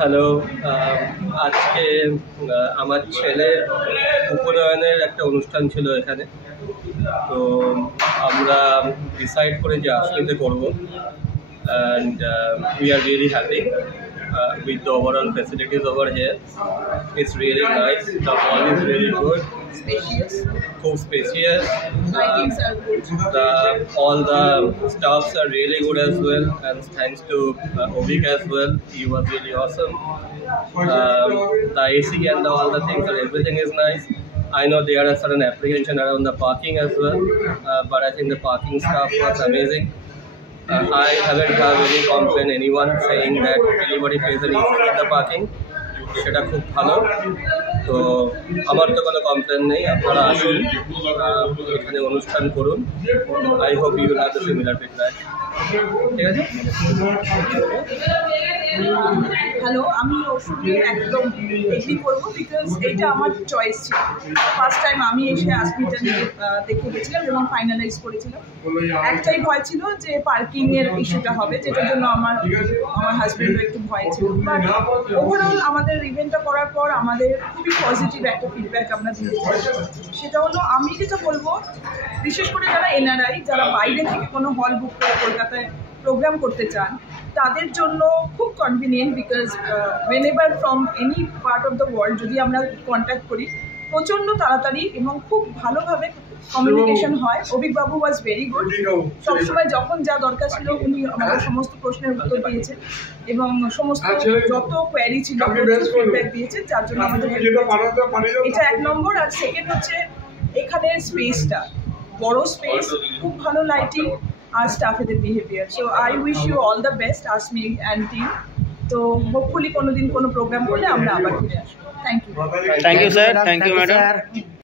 Hello, আজকে আমার ছেলের উপনয়নের একটা অনুষ্ঠান ছিল এখানে। তো আমরা ডিসাইড করে যে আজকেতে করবো, and we are really happy with the overall facilities over here. It's really nice. The hall is really good. Spacious. So spacious. Lightings are good. All the staffs are really good as well, and thanks to Ovik as well. He was really awesome. The AC and all the things and everything is nice. I know there are certain apprehension around the parking as well, but I think the parking staff was amazing. I haven't heard any complaint anyone saying that anybody face an issue with the parking. সেটা খুব ভালো। তো আমার তো কোনো complain নেই, আপনারা আসুন, এখানে অনুষ্ঠান করুন। I hope you will have the similar feedback. ঠিক আছে। হ্যালো, আমি ওর সঙ্গে একদম এগ্রি করবো, বিকজ এটা আমার চয়েস ছিল। ফার্স্ট টাইম আমি এসে আসমিটা নিয়ে দেখে গেছিলাম এবং ফাইনালাইজ করেছিলাম। একটাই ভয় ছিল যে পার্কিংয়ের ইস্যুটা হবে, যেটার জন্য আমার হাজব্যান্ডও একটু ভয় ছিল। বাট ওভারঅল আমাদের ইভেন্টটা করার পর আমাদের খুবই পজিটিভ একটা ফিডব্যাক আমরা দিতে চাই। সেটা হলো, আমি যেটা বলবো, বিশেষ করে যারা এনআরআই, যারা বাইরে থেকে কোনো হল বুক করে কলকাতায় প্রোগ্রাম করতে চান, তাদের জন্য খুব convenient, because whenever from any part of the world যদি আমরা কন্ট্যাক্ট করি, প্রচণ্ড তাড়াতাড়ি এবং খুব ভালোভাবে কমিউনিকেশন হয়। অভিক বাবু ওয়াজ ভেরি গুড। সবসময় যখন যা দরকার ছিল উনি আমাদের সমস্ত প্রশ্নের উত্তর দিয়েছেন এবং সমস্ত যত কোয়ারি ছিল ফিডব্যাক দিয়েছেন, যার জন্য আমাদের এটা এক নম্বর। আর সেকেন্ড হচ্ছে এখানের স্পেসটা বড় স্পেস, খুব ভালো লাইটিং আর স্টাফেদের behaviour. So I wish you all the best, Asmi and team. তো হোপফুলি কোনোদিন কোনো প্রোগ্রাম করলে আমরা আবার ফিরে আসবো। Thank you. Thank you sir, thank you madam.